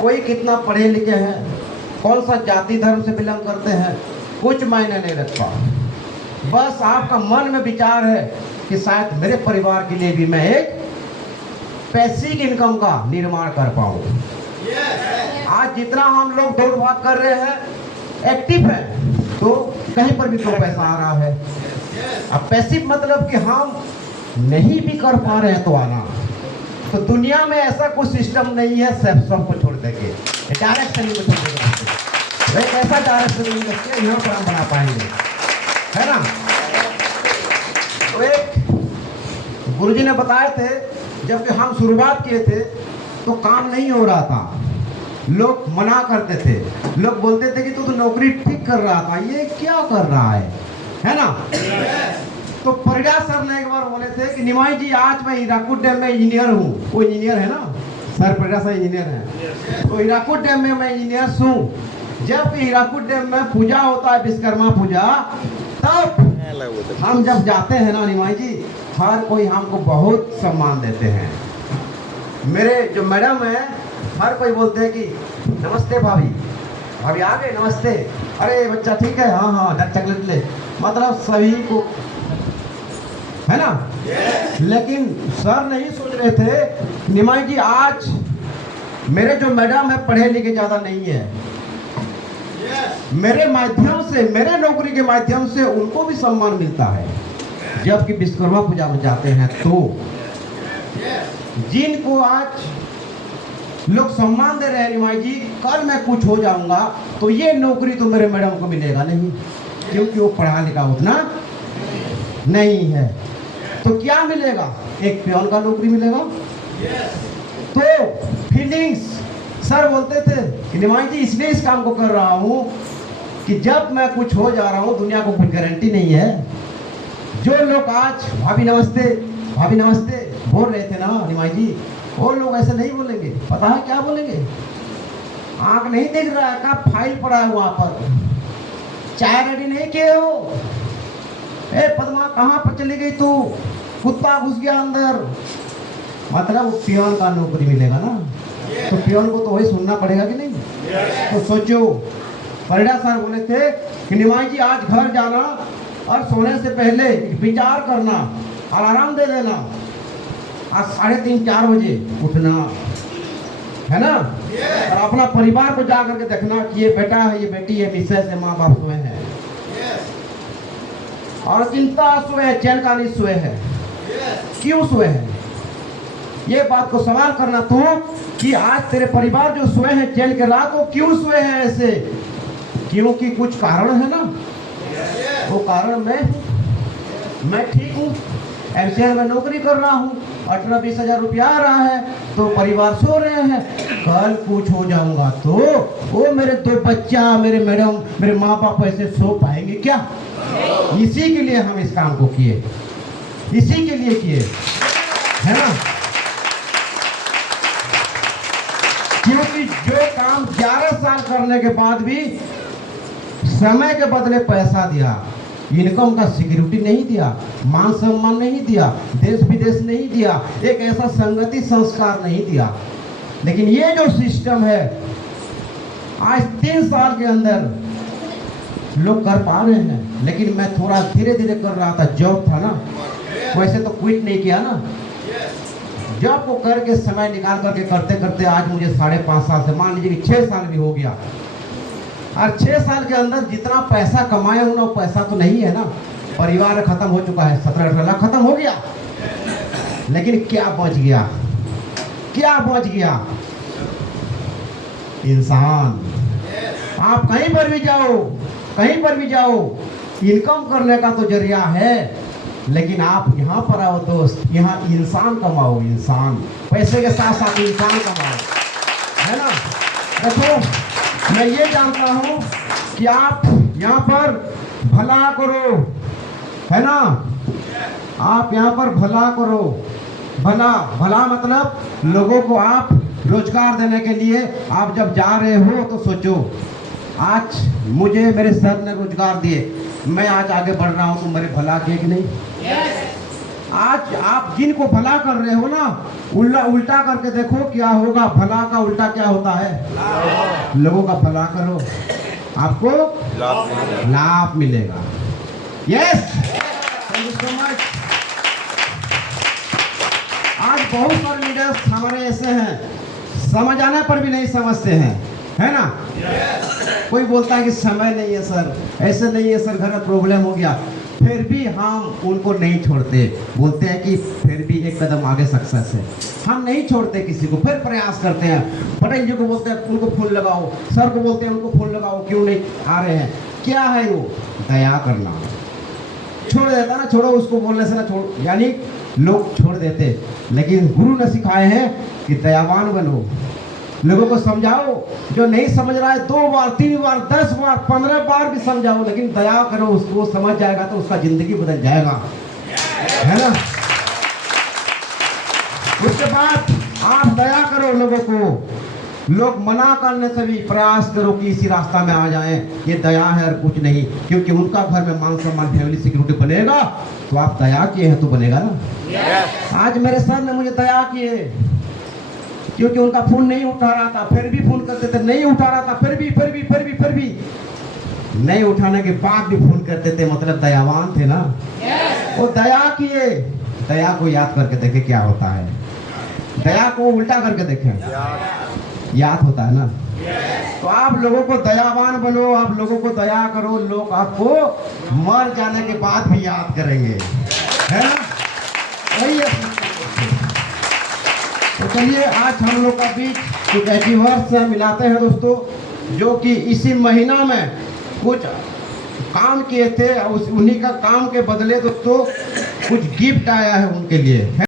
कोई कितना पढ़े लिखे हैं, कौन सा जाति धर्म से बिलोंग करते हैं, कुछ मायने नहीं रखता। बस आपका मन में विचार है कि शायद मेरे परिवार के लिए भी मैं एक पैसिव इनकम का निर्माण कर पाऊँ। आज जितना हम लोग दौड़ भाग कर रहे हैं, एक्टिव है, तो कहीं पर भी तो पैसा आ रहा है। अब पैसिव मतलब कि हम नहीं भी कर पा रहे हैं तो आना। तो दुनिया में ऐसा कोई सिस्टम नहीं है सबको छोड़ देंगे, डायरेक्ट सेलिंग को छोड़ देंगे। एक ऐसा डायरेक्ट सेलिंग करके यहाँ पर हम बना पाएंगे, है ना। तो एक गुरुजी ने बताए थे, जबकि हम शुरुआत किए थे तो काम नहीं हो रहा था, लोग मना करते थे, लोग बोलते थे कि तू तो नौकरी ठीक कर रहा था, ये क्या कर रहा है ना। तो परिजा सर ने एक बार बोले थे कि निमाई जी आज मैं हीराकुद डैम में इंजीनियर हूँ। वो इंजीनियर है ना सर, परिजा सर इंजीनियर है। तो हीराकुद डैम में मैं इंजीनियर हूँ। जब हीराकुद डैम में पूजा होता है, विश्वकर्मा पूजा, तब हम जब जाते हैं ना निमाई जी, हर कोई हमको बहुत सम्मान देते हैं। मेरे जो मैडम है, हर कोई बोलते हैं कि नमस्ते भाभी, भाभी आ गए, नमस्ते, अरे बच्चा ठीक है, हाँ हाँ चॉकलेट ले, मतलब सभी को, है ना। लेकिन सर नहीं सोच रहे थे निमाई जी आज मेरे जो मैडम है पढ़े लिखे ज़्यादा नहीं है, मेरे माध्यम से, मेरे नौकरी के माध्यम से उनको भी सम्मान मिलता है। जबकि विश्वकर्मा पूजा में जाते हैं तो जिनको आज लोग सम्मान दे रहे हैं निमाई जी, कल मैं कुछ हो जाऊंगा तो ये नौकरी तो मेरे मैडम को मिलेगा नहीं, क्योंकि वो पढ़ा लिखा उतना नहीं है। तो क्या मिलेगा, एक पियोन का नौकरी मिलेगा। तो फीलिंग्स सर बोलते थे कि निमाई जी इसलिए इस काम को कर रहा हूँ कि जब मैं कुछ हो जा रहा हूँ, दुनिया को कोई गारंटी नहीं है। जो लोग आज भाभी नमस्ते, भाभी नमस्ते बोल रहे थे ना निमाई जी, वो लोग ऐसे नहीं बोलेंगे। पता है क्या बोलेंगे, आंख नहीं दिख रहा है, का फाइल पड़ा है वहां पर, चाय रेडी नहीं किए हो, ए पद्मा कहाँ पर चली गई तू, कुत्ता घुस गया अंदर। मतलब पियोन का नौकरी मिलेगा ना, तो पियोन को तो वही सुनना पड़ेगा कि नहीं। तो सोचो, परिजा सर बोले थे कि निमाई जी आज घर जाना और सोने से पहले विचार करना, अलार्म दे देना, आज 3:30-4 बजे उठना, है ना। और अपना परिवार को जा करके देखना कि ये बेटा है, ये बेटी है, मिसेस है, माँ बाप सोए हैं, और चिंता सोए, चैन का नहीं सोए है। क्यों सोए हैं, ये बात को सवाल करना तो कि आज तेरे परिवार जो सोए हैं चैन के रात को, क्यों सोए हैं ऐसे, क्योंकि कुछ कारण है ना। वो कारण मैं ठीक हूँ, एमसीआर में नौकरी कर रहा हूँ, 18-20 हजार रुपया आ रहा है, तो परिवार सो रहे हैं, कल कुछ हो जाऊंगा तो वो मेरे 2 बच्चा, मेरे मैडम, मेरे माँ बाप ऐसे सो पाएंगे क्या। इसी के लिए हम इस काम को किए, इसी के लिए किए, है ना। क्योंकि जो काम 11 साल करने के बाद भी समय के बदले पैसा दिया, इनकम का सिक्योरिटी नहीं दिया, मान सम्मान नहीं दिया, देश विदेश नहीं दिया, एक ऐसा संगति संस्कार नहीं दिया। लेकिन ये जो सिस्टम है आज 3 साल के अंदर लोग कर पा रहे हैं। लेकिन मैं थोड़ा धीरे धीरे कर रहा था, जॉब था ना, वैसे तो क्विट नहीं किया ना, जॉब को करके समय निकाल करके करते करते आज मुझे 5.5 साल से, मान लीजिए कि 6 साल भी हो गया, और 6 साल के अंदर जितना पैसा कमाए हूँ ना, वो पैसा तो नहीं है ना, परिवार खत्म हो चुका है, 17-18 लाख खत्म हो गया। लेकिन क्या बच गया, क्या बच गया, इंसान। आप कहीं पर भी जाओ, कहीं पर भी जाओ, इनकम करने का तो जरिया है, लेकिन आप यहाँ पर आओ दोस्त, यहाँ इंसान कमाओ, इंसान, पैसे के साथ साथ इंसान कमाओ, है ना। देखो मैं ये जानता हूँ कि आप यहाँ पर भला करो, है ना, आप यहाँ पर भला करो, भला भला मतलब लोगों को आप रोजगार देने के लिए आप जब जा रहे हो तो सोचो, आज मुझे मेरे सर ने रोजगार दिए, मैं आज आगे बढ़ रहा हूँ तो मेरे भला किए कि नहीं। आज आप जिनको भला कर रहे हो ना, उल्टा करके देखो क्या होगा। भला का उल्टा क्या होता है? लोगों का भला करो, आपको लाभ मिलेगा। Yes, thank you so much. आज बहुत सारे लीडर्स हमारे ऐसे हैं, समझ आने पर भी नहीं समझते हैं, है ना? कोई बोलता है कि समय नहीं है सर, ऐसे नहीं है सर, घर में प्रॉब्लम हो गया, फिर भी हम उनको नहीं छोड़ते। बोलते हैं कि फिर भी एक कदम आगे सक्सेस है। हम नहीं छोड़ते किसी को, फिर प्रयास करते हैं। पटेल जी को बोलते हैं उनको फूल लगाओ, सर को बोलते हैं उनको फूल लगाओ, क्यों नहीं आ रहे हैं? क्या है वो? दया करना। छोड़ देता ना, छोड़ो उसको बोलने से ना छोड़, यानी लोग छोड़ देते, लेकिन गुरु ने सिखाए हैं कि दयावान बनो, लोगों को समझाओ। जो नहीं समझ रहा है 2 बार 3 बार 10 बार 15 बार भी समझाओ, लेकिन दया करो, उसको समझ जाएगा तो उसका जिंदगी बदल जाएगा, है ना? उसके बाद आप दया करो लोगों को, लोग मना करने से भी प्रयास करो कि इसी रास्ता में आ जाएं, ये दया है और कुछ नहीं। क्योंकि उनका घर में मान सम्मान, फैमिली सिक्योरिटी बनेगा तो आप दया किए हैं तो बनेगा ना। आज मेरे सर ने मुझे दया किए, क्योंकि उनका फोन नहीं उठा रहा था, फिर भी फोन करते थे, नहीं उठा रहा था, फिर भी नहीं उठाने के बाद भी फोन करते थे, मतलब दयावान थे ना। वो दया किए। दया को याद करके देखे क्या होता है, दया को उल्टा करके देखें, याद होता है ना। तो आप लोगों को दयावान बनो, आप लोगों को दया करो, लोग आपको मर जाने के बाद भी याद करेंगे, है ना? वही है। तो चलिए आज हम लोग का बीच कुछ एचीवर्स से मिलाते हैं दोस्तों, जो कि इसी महीना में कुछ काम किए थे, उन्हीं का काम के बदले दोस्तों कुछ गिफ्ट आया है उनके लिए।